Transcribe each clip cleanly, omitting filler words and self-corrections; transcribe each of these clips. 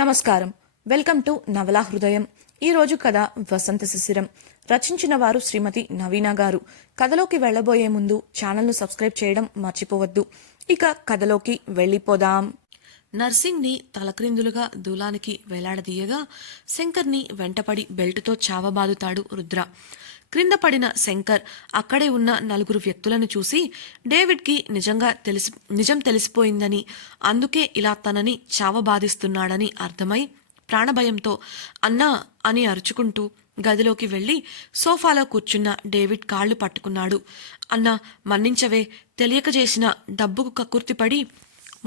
నమస్కారం. Welcome to నవలా హృదయం. ఈరోజు కథ వసంత శిశిరం. రచించిన వారు శ్రీమతి నవీన గారు. కథలోకి వెళ్లబోయే ముందు ఛానల్ను సబ్స్క్రైబ్ చేయడం మర్చిపోవద్దు. ఇక కథలోకి వెళ్ళిపోదాం. నర్సింగ్ని తలక్రిందులుగా దూలానికి వేలాడదీయగా శంకర్ని వెంటపడి బెల్టుతో చావబాదుతాడు రుద్ర. క్రింద పడిన శంకర్ అక్కడే ఉన్న నలుగురు వ్యక్తులను చూసి డేవిడ్కి నిజం తెలిసిపోయిందని, అందుకే ఇలా తనని చావబాదిస్తున్నాడని అర్థమై ప్రాణభయంతో అన్నా అని అరుచుకుంటూ గదిలోకి వెళ్ళి సోఫాలో కూర్చున్న డేవిడ్ కాళ్ళు పట్టుకున్నాడు. అన్నా, మన్నించవే, తెలియక చేసిన డబ్బుకు కక్కుర్తిపడి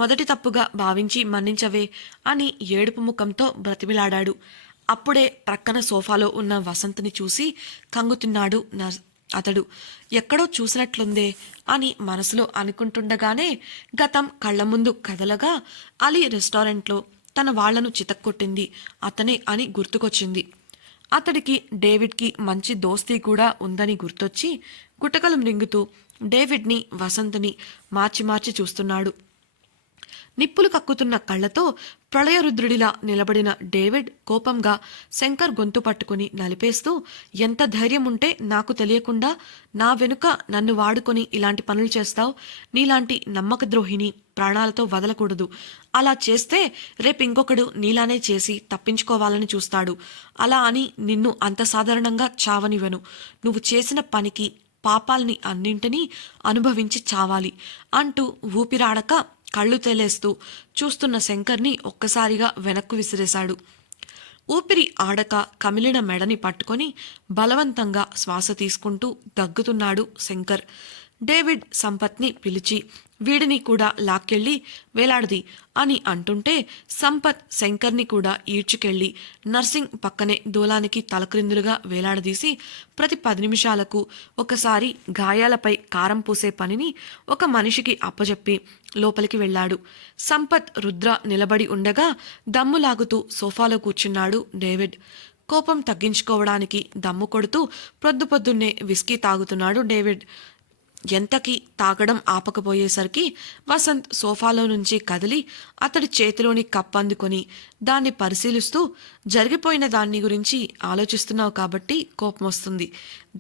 మొదటి తప్పుగా భావించి మన్నించవే అని ఏడుపు ముఖంతో బ్రతిమిలాడాడు. అప్పుడే ప్రక్కన సోఫాలో ఉన్న వసంత్ని చూసి కంగుతిన్నాడు అతడు. ఎక్కడో చూసినట్లుందే అని మనసులో అనుకుంటుండగానే గతం కళ్ల ముందు కదలగా అలీ రెస్టారెంట్లో తన వాళ్లను చితక్కొట్టింది అతనే అని గుర్తుకొచ్చింది. అతడికి డేవిడ్కి మంచి దోస్తీ కూడా ఉందని గుర్తొచ్చి గుటకలు మృంగుతూ డేవిడ్ని వసంత్ని మార్చి మార్చి చూస్తున్నాడు. నిప్పులు కక్కుతున్న కళ్లతో ప్రళయరుద్రుడిలా నిలబడిన డేవిడ్ కోపంగా శంకర్ గొంతు పట్టుకుని నలిపేస్తూ, ఎంత ధైర్యం ఉంటే నాకు తెలియకుండా నా వెనుక నన్ను వాడుకొని ఇలాంటి పనులు చేస్తావు? నీలాంటి నమ్మక ద్రోహిని ప్రాణాలతో వదలకూడదు. అలా చేస్తే రేపు ఇంకొకడు నీలానే చేసి తప్పించుకోవాలని చూస్తాడు. అలా అని నిన్ను అంత సాధారణంగా చావనివ్వను. నువ్వు చేసిన పనికి పాపాల్ని అన్నింటినీ అనుభవించి చావాలి అంటూ ఊపిరాడక కళ్ళు తేలేస్తూ చూస్తున్న శంకర్ని ఒక్కసారిగా వెనక్కు విసిరేశాడు. ఊపిరి ఆడక కమిలిన మెడని పట్టుకొని బలవంతంగా శ్వాస తీసుకుంటూ దగ్గుతున్నాడు శంకర్. డేవిడ్ సంపత్ని పిలిచి వీడిని కూడా లాక్కెళ్ళి వేలాడది అని అంటుంటే సంపత్ శంకర్ని కూడా ఈడ్చుకెళ్ళి నర్సింగ్ పక్కనే దూలానికి తలక్రిందులుగా వేలాడదీసి ప్రతి 10 నిమిషాలకు ఒకసారి గాయాలపై కారం పూసే పనిని ఒక మనిషికి అప్పజెప్పి లోపలికి వెళ్ళాడు. సంపత్ రుద్ర నిలబడి ఉండగా దమ్ములాగుతూ సోఫాలో కూర్చున్నాడు డేవిడ్. కోపం తగ్గించుకోవడానికి దమ్ము కొడుతూ పొద్దున్నే విస్కీ తాగుతున్నాడు డేవిడ్. ఎంతకీ తాగడం ఆపకపోయేసరికి వసంత్ సోఫాలో నుంచి కదిలి అతడి చేతిలోని కప్ అందుకొని దాన్ని పరిశీలిస్తూ, జరిగిపోయిన దాన్ని గురించి ఆలోచిస్తున్నావు కాబట్టి కోపం వస్తుంది.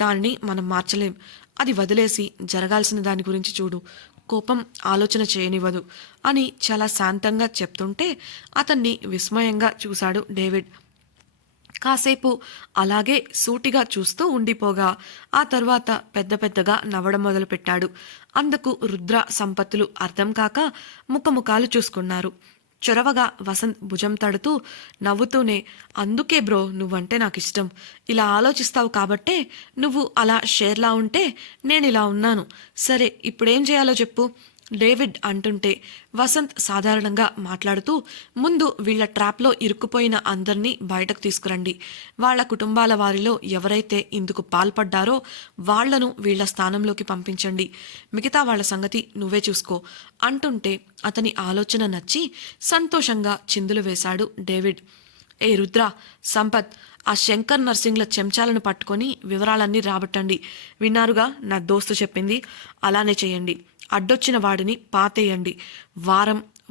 దానిని మనం మార్చలేం. అది వదిలేసి జరగాల్సిన దాని గురించి చూడు. కోపం ఆలోచన చేయనివ్వదు అని చాలా శాంతంగా చెప్తుంటే అతన్ని విస్మయంగా చూశాడు డేవిడ్. కాసేపు అలాగే సూటిగా చూస్తూ ఉండిపోగా ఆ తర్వాత పెద్దగా నవ్వడం మొదలుపెట్టాడు. అందుకు రుద్ర సంపత్తులు అర్థం కాక ముఖముఖాలు చూసుకున్నారు. చొరవగా వసంత్ భుజం తడుతూ నవ్వుతూనే, అందుకే బ్రో నువ్వంటే నాకిష్టం. ఇలా ఆలోచిస్తావు కాబట్టే నువ్వు అలా షేర్లా ఉంటే నేనిలా ఉన్నాను. సరే, ఇప్పుడేం చేయాలో చెప్పు డేవిడ్ అంటుంటే వసంత్ సాధారణంగా మాట్లాడుతూ, ముందు వీళ్ల ట్రాప్లో ఇరుక్కుపోయిన అందర్నీ బయటకు తీసుకురండి. వాళ్ల కుటుంబాల వారిలో ఎవరైతే ఇందుకు పాల్పడ్డారో వాళ్లను వీళ్ల స్థానంలోకి పంపించండి. మిగతా వాళ్ల సంగతి నువ్వే చూసుకో అంటుంటే అతని ఆలోచన నచ్చి సంతోషంగా చిందులు వేశాడు డేవిడ్. ఏ రుద్ర, సంపత్, ఆ శంకర్ నర్సింగ్ల చెంచాలను పట్టుకొని వివరాలన్నీ రాబట్టండి. విన్నారుగా నా దోస్తు చెప్పింది, అలానే చేయండి. అడ్డొచ్చిన వాడిని పాతేయండి.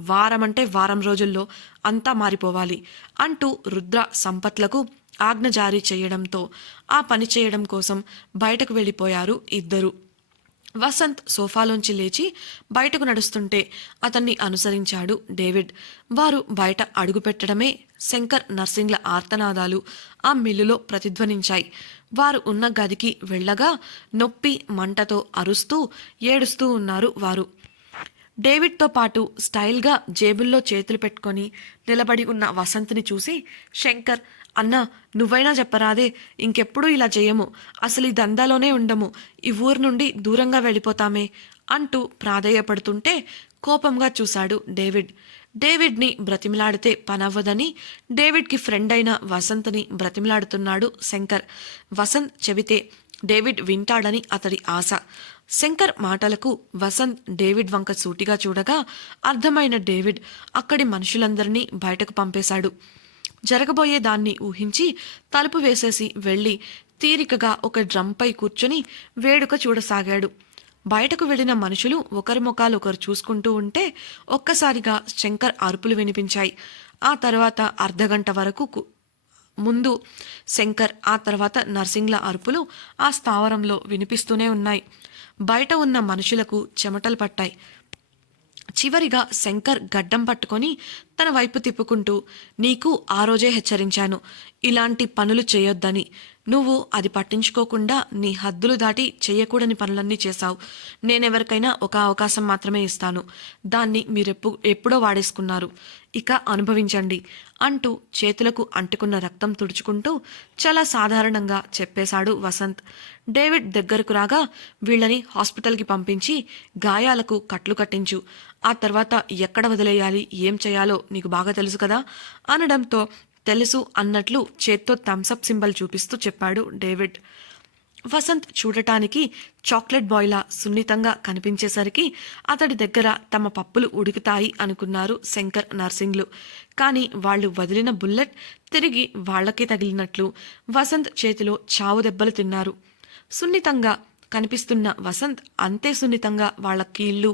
వారమంటే వారం రోజుల్లో అంతా మారిపోవాలి అంటూ రుద్ర సంపత్లకు ఆజ్ఞ జారీ చేయడంతో ఆ పని చేయడం కోసం బయటకు వెళ్ళిపోయారు ఇద్దరు. వసంత్ సోఫాలోంచి లేచి బయటకు నడుస్తుంటే అతన్ని అనుసరించాడు డేవిడ్. వారు బయట అడుగుపెట్టడమే శంకర్ నర్సింగ్ల ఆర్తనాదాలు ఆ మిల్లులో ప్రతిధ్వనించాయి. వారు ఉన్న గదికి వెళ్ళగా నొప్పి మంటతో అరుస్తూ ఏడుస్తూ ఉన్నారు వారు. డేవిడ్తో పాటు స్టైల్గా జేబుల్లో చేతులు పెట్టుకొని నిలబడి ఉన్న వసంత్ని చూసి శంకర్, అన్నా, నువ్వైనా చెప్పరాదే, ఇంకెప్పుడు ఇలా చేయము. అసలు ఈ దందాలోనే ఉండము. ఈ ఊరు నుండి దూరంగా వెళ్ళిపోతామే అంటూ ప్రాధేయపడుతుంటే కోపంగా చూశాడు డేవిడ్. డేవిడ్ని బ్రతిమిలాడితే పనవ్వదని డేవిడ్కి ఫ్రెండ్ అయిన వసంత్ని బ్రతిమిలాడుతున్నాడు శంకర్. వసంత్ చెబితే డేవిడ్ వింటాడని అతడి ఆశ. శంకర్ మాటలకు వసంత్ డేవిడ్ వంక సూటిగా చూడగా అర్థమైన డేవిడ్ అక్కడి మనుషులందరినీ బయటకు పంపేశాడు. జరగబోయే దాన్ని ఊహించి తలుపు వేసేసి వెళ్ళి తీరికగా ఒక డ్రమ్పై కూర్చొని వేడుక చూడసాగాడు. బయటకు వెళ్లిన మనుషులు ఒకరి ముఖాలు ఒకరు చూసుకుంటూ ఉంటే ఒక్కసారిగా శంకర్ అరుపులు వినిపించాయి. ఆ తర్వాత అర్ధగంట వరకు ముందు శంకర్, ఆ తర్వాత నర్సింగ్ల అరుపులు ఆ స్థావరంలో వినిపిస్తూనే ఉన్నాయి. బయట ఉన్న మనుషులకు చెమటలు పట్టాయి. చివరిగా శంకర్ గడ్డం పట్టుకొని తన వైపు తిప్పుకుంటూ, నీకు ఆ రోజే హెచ్చరించాను, ఇలాంటి పనులు చేయొద్దని. నువ్వు అది పట్టించుకోకుండా నీ హద్దులు దాటి చెయ్యకూడని పనులన్నీ చేశావు. నేనెవరికైనా ఒక అవకాశం మాత్రమే ఇస్తాను. దాన్ని ఎప్పుడో వాడేసుకున్నారు. ఇక అనుభవించండి అంటూ చేతులకు అంటుకున్న రక్తం తుడుచుకుంటూ చాలా సాధారణంగా చెప్పేశాడు వసంత్. డేవిడ్ దగ్గరకు రాగా, వీళ్ళని హాస్పిటల్కి పంపించి గాయాలకు కట్లు కట్టించు. ఆ తర్వాత ఎక్కడ వదిలేయాలి, ఏం చేయాలో నీకు బాగా తెలుసు కదా అనడంతో తెలుసు అన్నట్లు చేత్తో థమ్సప్ సింబల్ చూపిస్తూ చెప్పాడు డేవిడ్. వసంత్ చూడటానికి చాక్లెట్ బాయ్లా సున్నితంగా కనిపించేసరికి అతడి దగ్గర తమ పప్పులు ఉడుకుతాయి అనుకున్నారు శంకర్, నర్సింగ్లు. కానీ వాళ్ళు వదిలిన బుల్లెట్ తిరిగి వాళ్లకే తగిలినట్లు వసంత్ చేతిలో చావు దెబ్బలు తిన్నారు. సున్నితంగా కనిపిస్తున్న వసంత్ అంతే సున్నితంగా వాళ్ల కీళ్లు,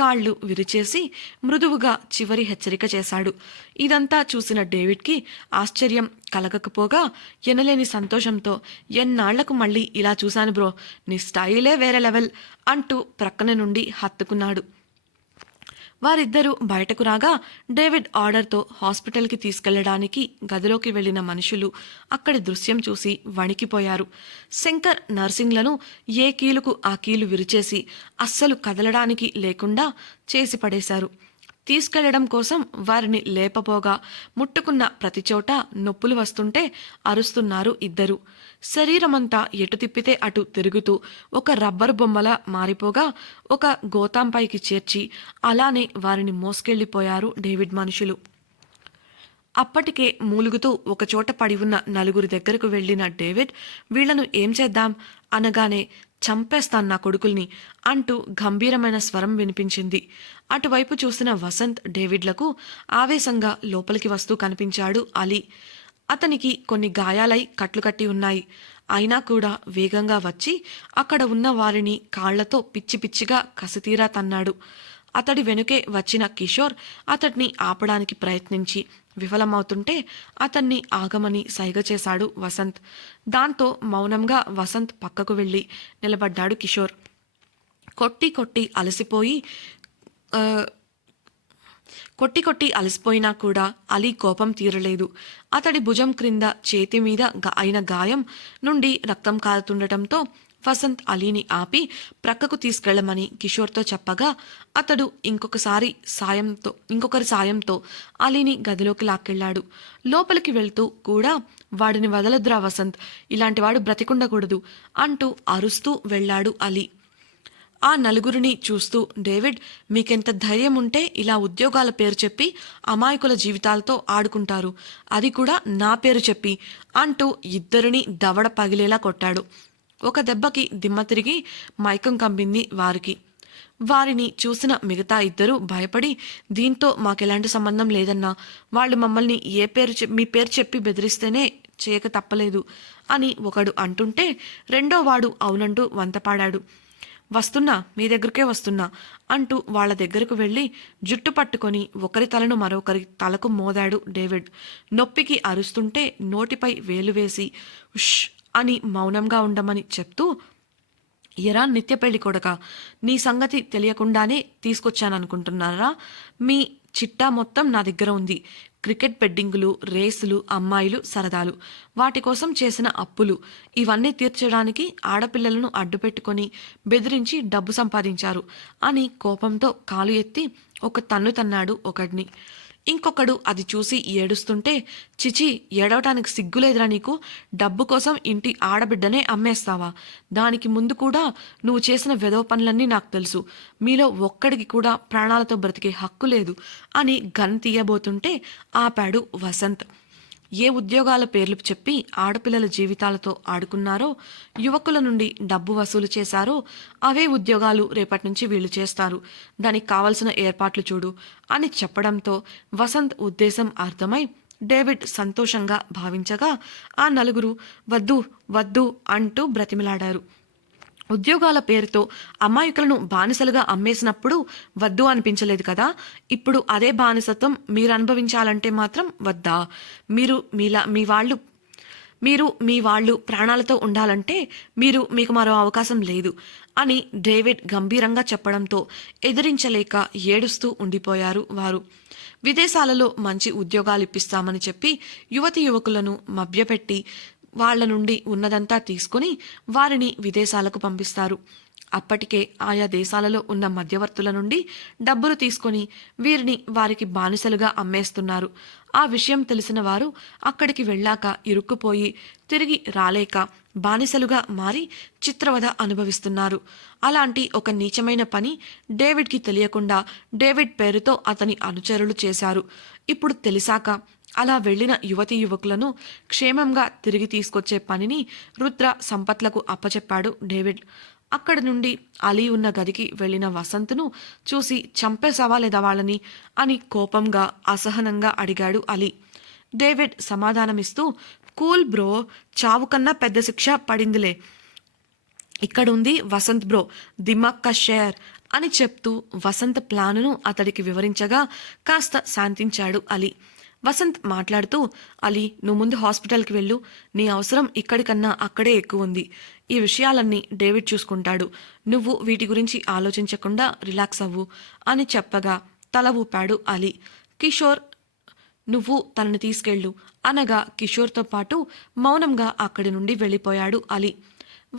కాళ్ళు విరిచేసి మృదువుగా చివరి హెచ్చరిక చేశాడు. ఇదంతా చూసిన డేవిడ్కి ఆశ్చర్యం కలగకపోగా ఎనలేని సంతోషంతో, ఎన్నాళ్లకు మళ్ళీ ఇలా చూశాను బ్రో, నీ స్టైలే వేరే లెవెల్ అంటూ ప్రక్కన నుండి హత్తుకున్నాడు. వారిద్దరూ బయటకు రాగా డేవిడ్ ఆర్డర్తో హాస్పిటల్కి తీసుకెళ్లడానికి గదిలోకి వెళ్లిన మనుషులు అక్కడి దృశ్యం చూసి వణికిపోయారు. శంకర్, నర్సింగ్లను ఏ కీలుకు ఆ కీలు విరిచేసి అస్సలు కదలడానికి లేకుండా చేసి పడేశారు. తీసుకెళ్లడం కోసం వారిని లేపబోగా ముట్టుకున్న ప్రతిచోట నొప్పులు వస్తుంటే అరుస్తున్నారు ఇద్దరు. శరీరమంతా ఎటు తిప్పితే అటు తిరుగుతూ ఒక రబ్బరు బొమ్మలా మారిపోగా ఒక గోతాంపైకి చేర్చి అలానే వారిని మోసుకెళ్లిపోయారు డేవిడ్ మనుషులు. అప్పటికే మూలుగుతూ ఒకచోట పడి ఉన్న నలుగురి దగ్గరకు వెళ్లిన డేవిడ్, వీళ్లను ఏం చేద్దాం అనగానే, చంపేస్తాను నా కొడుకుల్ని అంటూ గంభీరమైన స్వరం వినిపించింది. అటువైపు చూసిన వసంత్, డేవిడ్లకు ఆవేశంగా లోపలికి వస్తూ కనిపించాడు అలీ. అతనికి కొన్ని గాయాలై కట్లు కట్టి ఉన్నాయి. అయినా కూడా వేగంగా వచ్చి అక్కడ ఉన్న వారిని కాళ్లతో పిచ్చి పిచ్చిగా కసితీరా తన్నాడు. అతడి వెనుకే వచ్చిన కిషోర్ అతడిని ఆపడానికి ప్రయత్నించి విఫలమవుతుంటే అతన్ని ఆగమని సైగ చేశాడు వసంత్. దాంతో మౌనంగా వసంత్ పక్కకు వెళ్ళి నిలబడ్డాడు కిషోర్. కొట్టి కొట్టి అలసిపోయినా కూడా అలీ కోపం తీరలేదు. అతడి భుజం క్రింద చేతి మీద అయిన గాయం నుండి రక్తం కారుతుండటంతో వసంత్ అలీని ఆపి ప్రక్కకు తీసుకెళ్లమని కిషోర్తో చెప్పగా అతడు ఇంకొకరి సాయంతో అలీని గదిలోకి లాక్కెళ్లాడు. లోపలికి వెళ్తూ కూడా, వాడిని వదలద్రా వసంత్, ఇలాంటివాడు బ్రతికుండకూడదు అంటూ అరుస్తూ వెళ్లాడు అలీ. ఆ నలుగురిని చూస్తూ డేవిడ్, మీకెంత ధైర్యం ఉంటే ఇలా ఉద్యోగాల పేరు చెప్పి అమాయకుల జీవితాలతో ఆడుకుంటారు, అది కూడా నా పేరు చెప్పి అంటూ ఇద్దరిని దవడ పగిలేలా కొట్టాడు. ఒక దెబ్బకి దిమ్మ తిరిగి మైకం కంపింది వారికి. వారిని చూసిన మిగతా ఇద్దరు భయపడి, దీంతో మాకెలాంటి సంబంధం లేదన్నా, వాళ్ళు మమ్మల్ని మీ పేరు చెప్పి బెదిరిస్తేనే చేయక తప్పలేదు అని ఒకడు అంటుంటే రెండో వాడు అవునంటూ వంతపాడాడు. వస్తున్నా, మీ దగ్గరికే వస్తున్నా అంటూ వాళ్ల దగ్గరకు వెళ్లి జుట్టు పట్టుకొని ఒకరి తలను మరొకరి తలకు మోదాడు డేవిడ్. నొప్పికి అరుస్తుంటే నోటిపై వేలు వేసి ఉష్ అని మౌనంగా ఉండమని చెప్తూ, ఎరా నిత్య పెళ్లి కొడక, నీ సంగతి తెలియకుండానే తీసుకొచ్చాననుకుంటున్నారా? మీ చిట్టా మొత్తం నా దగ్గర ఉంది. క్రికెట్ బెట్టింగులు, రేసులు, అమ్మాయిలు, సరదాలు, వాటి కోసం చేసిన అప్పులు, ఇవన్నీ తీర్చడానికి ఆడపిల్లలను అడ్డుపెట్టుకొని బెదిరించి డబ్బు సంపాదించారు అని కోపంతో కాలు ఎత్తి ఒక తన్ను తన్నాడు ఒకడిని. ఇంకొకడు అది చూసి ఏడుస్తుంటే, చిచి, ఏడవటానికి సిగ్గులేదురా నీకు? డబ్బు కోసం ఇంటి ఆడబిడ్డనే అమ్మేస్తావా? దానికి ముందు కూడా నువ్వు చేసిన వెధవ పనులన్నీ నాకు తెలుసు. మీలో ఒక్కడికి కూడా ప్రాణాలతో బ్రతికే హక్కు లేదు అని గన్ తీయబోతుంటే ఆపాడు వసంత్. ఏ ఉద్యోగాల పేర్లు చెప్పి ఆడపిల్లల జీవితాలతో ఆడుకున్నారో, యువకుల నుండి డబ్బు వసూలు చేశారో అవే ఉద్యోగాలు రేపటి నుంచి వీళ్ళు చేస్తారు. దానికి కావలసిన ఏర్పాట్లు చూడు అని చెప్పడంతో వసంత్ ఉద్దేశం అర్థమై డేవిడ్ సంతోషంగా భావించగా ఆ నలుగురు వద్దు వద్దు అంటూ బ్రతిమిలాడారు. ఉద్యోగాల పేరుతో అమాయకులను బానిసలుగా అమ్మేసినప్పుడు వద్దు అనిపించలేదు కదా. ఇప్పుడు అదే బానిసత్వం మీరు అనుభవించాలంటే మాత్రం వద్దా? మీరు మీలా మీ వాళ్ళు ప్రాణాలతో ఉండాలంటే మీకు మరో అవకాశం లేదు అని డేవిడ్ గంభీరంగా చెప్పడంతో ఎదిరించలేక ఏడుస్తూ ఉండిపోయారు వారు. విదేశాలలో మంచి ఉద్యోగాలు ఇప్పిస్తామని చెప్పి యువతి యువకులను మభ్యపెట్టి వాళ్ల నుండి ఉన్నదంతా తీసుకుని వారిని విదేశాలకు పంపిస్తారు. అప్పటికే ఆయా దేశాలలో ఉన్న మధ్యవర్తుల నుండి డబ్బులు తీసుకొని వీరిని వారికి బానిసలుగా అమ్మేస్తున్నారు. ఆ విషయం తెలిసిన వారు అక్కడికి వెళ్ళాక ఇరుక్కుపోయి తిరిగి రాలేక బానిసలుగా మారి చిత్రవద అనుభవిస్తున్నారు. అలాంటి ఒక నీచమైన పని డేవిడ్కి తెలియకుండా డేవిడ్ పేరుతో అతని అనుచరులు చేశారు. ఇప్పుడు తెలిసాక అలా వెళ్లిన యువతీ యువకులను క్షేమంగా తిరిగి తీసుకొచ్చే పనిని రుద్ర సంపత్లకు అప్పచెప్పాడు డేవిడ్. అక్కడి నుండి అలీ ఉన్న గదికి వెళ్లిన వసంత్ను చూసి చంపేశావా లేదా వాళ్ళని అని కోపంగా అసహనంగా అడిగాడు అలీ. డేవిడ్ సమాధానమిస్తూ, కూల్ బ్రో, చావు కన్నా పెద్ద శిక్ష పడిందిలే, ఇక్కడుంది వసంత్ బ్రో, దిమాగ్ కా షేర్ అని చెప్తూ వసంత్ ప్లానును అతడికి వివరించగా కాస్త శాంతించాడు అలీ. వసంత్ మాట్లాడుతూ, అలీ, నువ్వు ముందు హాస్పిటల్కి వెళ్ళు, నీ అవసరం ఇక్కడికన్నా అక్కడే ఎక్కువ ఉంది. ఈ విషయాలన్నీ డేవిడ్ చూసుకుంటాడు, నువ్వు వీటి గురించి ఆలోచించకుండా రిలాక్స్ అవ్వు అని చెప్పగా తల ఊపాడు అలీ. కిషోర్, నువ్వు తనని తీసుకెళ్ళు అనగా కిషోర్తో పాటు మౌనంగా అక్కడి నుండి వెళ్ళిపోయాడు అలీ.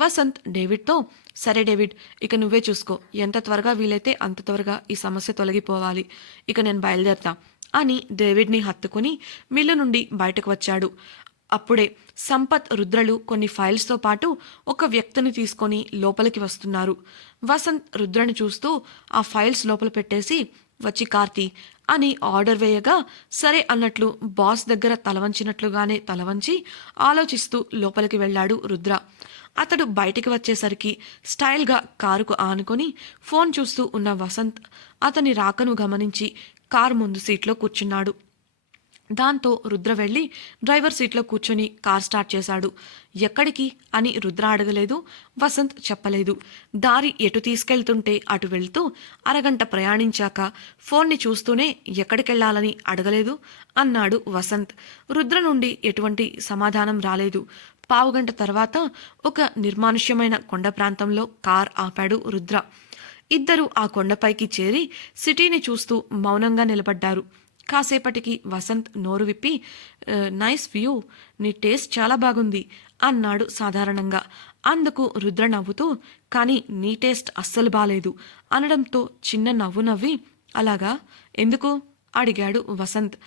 వసంత్ డేవిడ్తో, సరే డేవిడ్, ఇక నువ్వే చూసుకో, ఎంత త్వరగా వీలైతే అంత త్వరగా ఈ సమస్య తొలగిపోవాలి, ఇక నేను బయలుదేరతా అని డేవిడ్ని హత్తుకుని మిల్లు నుండి బయటకు వచ్చాడు. అప్పుడే సంపత్, రుద్రలు కొన్ని ఫైల్స్తో పాటు ఒక వ్యక్తిని తీసుకొని లోపలికి వస్తున్నారు. వసంత్ రుద్రని చూస్తూ ఆ ఫైల్స్ లోపల పెట్టేసి వచ్చి కార్తీ అని ఆర్డర్ వేయగా సరే అన్నట్లు బాస్ దగ్గర తలవంచినట్లుగానే తలవంచి ఆలోచిస్తూ లోపలికి వెళ్ళాడు రుద్ర. అతడు బయటికి వచ్చేసరికి స్టైల్గా కారుకు ఆనుకొని ఫోన్ చూస్తూ ఉన్న వసంత్ అతని రాకను గమనించి కారు ముందు సీట్లో కూర్చున్నాడు. దాంతో రుద్ర వెళ్ళి డ్రైవర్ సీట్లో కూర్చొని కార్ స్టార్ట్ చేశాడు. ఎక్కడికి అని రుద్ర అడగలేదు, వసంత్ చెప్పలేదు. దారి ఎటు తీసుకెళ్తుంటే అటు వెళ్తూ అరగంట ప్రయాణించాక ఫోన్ని చూస్తూనే ఎక్కడికెళ్లాలని అడగలేదు అన్నాడు వసంత్. రుద్ర నుండి ఎటువంటి సమాధానం రాలేదు. పావుగంట తర్వాత ఒక నిర్మానుష్యమైన కొండ ప్రాంతంలో కార్ ఆపాడు రుద్ర. ఇద్దరూ ఆ కొండపైకి చేరి సిటీని చూస్తూ మౌనంగా నిలబడ్డారు. కాసేపటికి వసంత్ నోరు విప్పి, నైస్ వ్యూ, నీ టేస్ట్ చాలా బాగుంది అన్నాడు సాధారణంగా. అందుకు రుద్ర నవ్వుతూ, కానీ నీ టేస్ట్ అస్సలు బాలేదు అనడంతో చిన్న నవ్వు నవ్వి, అలాగా, ఎందుకు అడిగాడు వసంత్.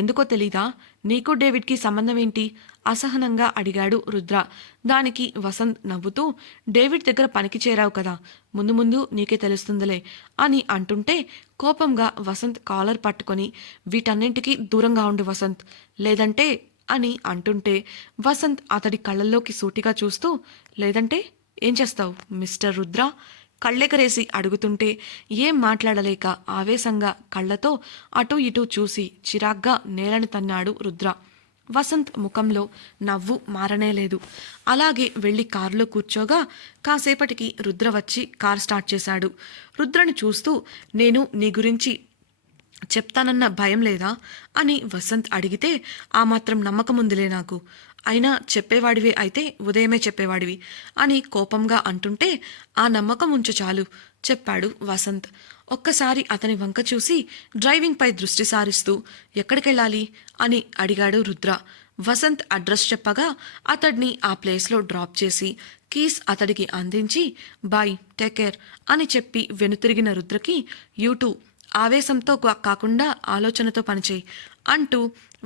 ఎందుకో తెలీదా, నీకు డేవిడ్కి సంబంధం ఏంటి అసహనంగా అడిగాడు రుద్ర. దానికి వసంత్ నవ్వుతూ, డేవిడ్ దగ్గర పనికి చేరావు కదా, ముందు ముందు నీకే తెలుస్తుందిలే అని అంటుంటే కోపంగా వసంత్ కాలర్ పట్టుకొని, వీటన్నింటికీ దూరంగా ఉండు వసంత్, లేదంటే అని అంటుంటే వసంత్ అతడి కళ్ళల్లోకి సూటిగా చూస్తూ, లేదంటే ఏం చేస్తావు మిస్టర్ రుద్ర కళ్ళెకరేసి అడుగుతుంటే ఏం మాట్లాడలేక ఆవేశంగా కళ్ళతో అటూ ఇటూ చూసి చిరాగ్గా నేలను తన్నాడు రుద్ర. వసంత్ ముఖంలో నవ్వు మారనేలేదు. అలాగే వెళ్ళి కారులో కూర్చోగా కాసేపటికి రుద్ర వచ్చి కార్ స్టార్ట్ చేశాడు. రుద్రని చూస్తూ, నేను నీ గురించి చెప్తానన్న భయం లేదా అని వసంత్ అడిగితే, ఆ మాత్రం నమ్మకం ఉందిలే నాకు, అయినా చెప్పేవాడివి అయితే ఉదయమే చెప్పేవాడివి అని కోపంగా అంటుంటే, ఆ నమ్మకం ఉంచు చాలు చెప్పాడు వసంత్. ఒక్కసారి అతని వంక చూసి డ్రైవింగ్పై దృష్టి సారిస్తూ, ఎక్కడికెళ్ళాలి అని అడిగాడు రుద్ర. వసంత్ అడ్రస్ చెప్పగా అతడిని ఆ ప్లేస్లో డ్రాప్ చేసి కీస్ అతడికి అందించి, బాయ్, టేక్ కేర్ అని చెప్పి వెనుతిరిగిన రుద్రకి, యూటూ, ఆవేశంతో కాకుండా ఆలోచనతో పనిచేయి అంటూ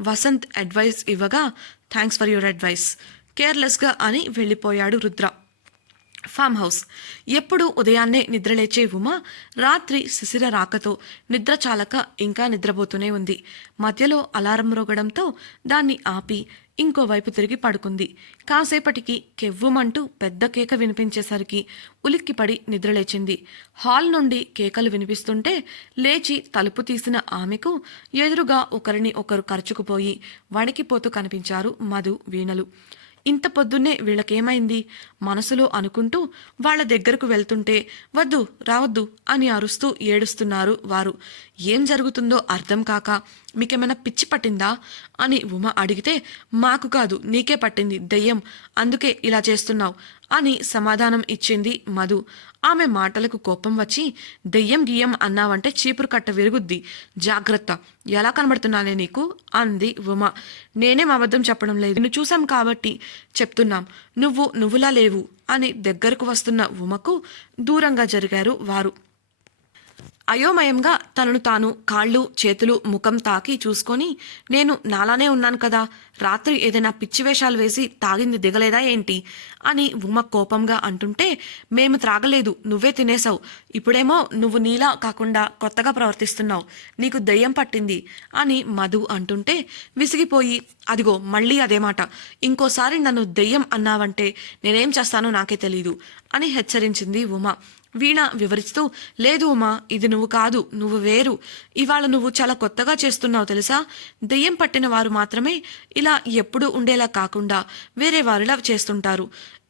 వసంత్ అడ్వైస్ ఇవ్వగా, థ్యాంక్స్ ఫర్ యువర్ అడ్వైస్, కేర్లెస్గా అని వెళ్ళిపోయాడు రుద్ర. Farm house. ఎప్పుడు ఉదయాన్నే నిద్రలేచే ఉమ రాత్రి శిశిర రాకతో నిద్ర చాలక ఇంకా నిద్రపోతూనే ఉంది. మధ్యలో అలారం రోగడంతో దాన్ని ఆపి ఇంకోవైపు తిరిగి పడుకుంది. కాసేపటికి కెవ్వుమంటూ పెద్ద కేక వినిపించేసరికి ఉలిక్కిపడి నిద్రలేచింది. హాల్ నుండి కేకలు వినిపిస్తుంటే లేచి తలుపు తీసిన ఆమెకు ఎదురుగా ఒకరిని ఒకరు కరుచుకుపోయి వణికిపోతూ కనిపించారు మధు, వీణలు. ఇంత పొద్దున్నే వీళ్ళకేమైంది మనసులో అనుకుంటూ వాళ్ళ దగ్గరకు వెళ్తుంటే వద్దు రావద్దు అని అరుస్తూ ఏడుస్తున్నారు వారు. ఏం జరుగుతుందో అర్థం కాక మీకేమైనా పిచ్చి పట్టిందా అని ఉమ అడిగితే మాకు కాదు నీకే పట్టింది దెయ్యం, అందుకే ఇలా చేస్తున్నావు అని సమాధానం ఇచ్చింది మధు. ఆమె మాటలకు కోపం వచ్చి దెయ్యం గియ్యం అన్నావంటే చీపురు కట్ట విరుగుద్ది, జాగ్రత్త, ఎలా కనబడుతున్నానే నీకు అంది ఉమ. నేనేం అబద్ధం చెప్పడం లేదు, నిన్ను చూసాం కాబట్టి చెప్తున్నాం, నువ్వులా లేవు అని దగ్గరకు వస్తున్న ఉమకు దూరంగా జరిగారు వారు. అయోమయంగా తనను తాను కాళ్ళు చేతులు ముఖం తాకి చూసుకొని నేను నాలానే ఉన్నాను కదా, రాత్రి ఏదైనా పిచ్చి వేషాలు వేసి తాగింది దిగలేదా ఏంటి అని ఉమ కోపంగా అంటుంటే మేము త్రాగలేదు, నువ్వే తినేసావు, ఇప్పుడేమో నువ్వు నీలా కాకుండా కొత్తగా ప్రవర్తిస్తున్నావు, నీకు దయ్యం పట్టింది అని మధు అంటుంటే విసిగిపోయి అదిగో మళ్ళీ అదే మాట, ఇంకోసారి నన్ను దెయ్యం అన్నావంటే నేనేం చేస్తానో నాకే తెలీదు అని హెచ్చరించింది ఉమ. వీణ వివరిస్తూ లేదు ఉమా, ఇది నువ్వు కాదు, నువ్వు వేరు, ఇవాళ నువ్వు చాలా కొత్తగా చేస్తున్నావు తెలుసా, దెయ్యం పట్టిన వారు మాత్రమే ఇలా ఎప్పుడూ ఉండేలా కాకుండా వేరే వారిలా చేస్తుంటారు.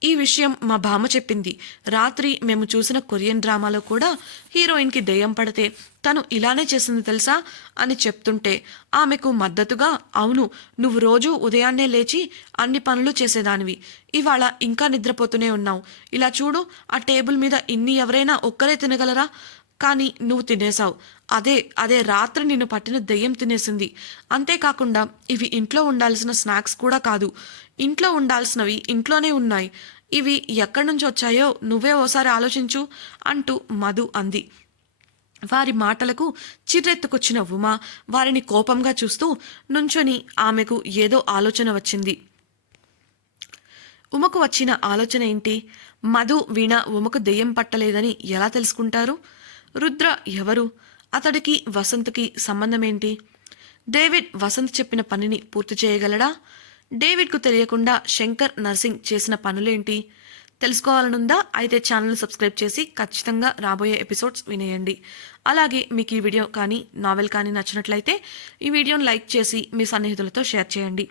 ఈ విషయం మా బామ్మ చెప్పింది, రాత్రి మేము చూసిన కొరియన్ డ్రామాలో కూడా హీరోయిన్కి దెయ్యం పడితే తను ఇలానే చేసింది తెలుసా అని చెప్తుంటే ఆమెకు మద్దతుగా అవును, నువ్వు రోజు ఉదయాన్నే లేచి అన్ని పనులు చేసేదానివి, ఇవాళ ఇంకా నిద్రపోతూనే ఉన్నావు, ఇలా చూడు ఆ టేబుల్ మీద ఇన్ని ఎవరైనా ఒక్కరే తినగలరా, కానీ నువ్వు తినేశావు, అదే రాత్రి నిన్ను పట్టిన దెయ్యం తినేసింది, అంతేకాకుండా ఇవి ఇంట్లో ఉండాల్సిన స్నాక్స్ కూడా కాదు, ఇంట్లో ఉండాల్సినవి ఇంట్లోనే ఉన్నాయి, ఇవి ఎక్కడి నుంచి వచ్చాయో నువ్వే ఓసారి ఆలోచించు అంటూ మధు అంది. వారి మాటలకు చిర్రెత్తుకొచ్చిన ఉమ వారిని కోపంగా చూస్తూ నుంచొని ఆమెకు ఏదో ఆలోచన వచ్చింది. ఉమకు వచ్చిన ఆలోచన ఏంటి? మధు వీణ ఉమకు దెయ్యం పట్టలేదని ఎలా తెలుసుకుంటారు? రుద్ర ఎవరు? అతడికి వసంత్కి సంబంధమేంటి? డేవిడ్ వసంత్ చెప్పిన పనిని పూర్తి చేయగలడా? డేవిడ్కు తెలియకుండా శంకర్ నర్సింగ్ చేసిన పనులేంటి? తెలుసుకోవాలనుందా? అయితే ఛానల్ సబ్స్క్రైబ్ చేసి ఖచ్చితంగా రాబోయే ఎపిసోడ్స్ వినేయండి. అలాగే మీకు ఈ వీడియో కానీ నావెల్ కానీ నచ్చినట్లయితే ఈ వీడియోను లైక్ చేసి మీ సన్నిహితులతో షేర్ చేయండి.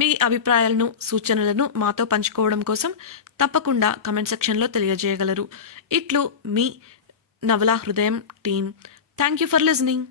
మీ అభిప్రాయాలను సూచనలను మాతో పంచుకోవడం కోసం తప్పకుండా కమెంట్ సెక్షన్లో తెలియజేయగలరు. ఇట్లు మీ నవలా హృదయం team. Thank you for listening.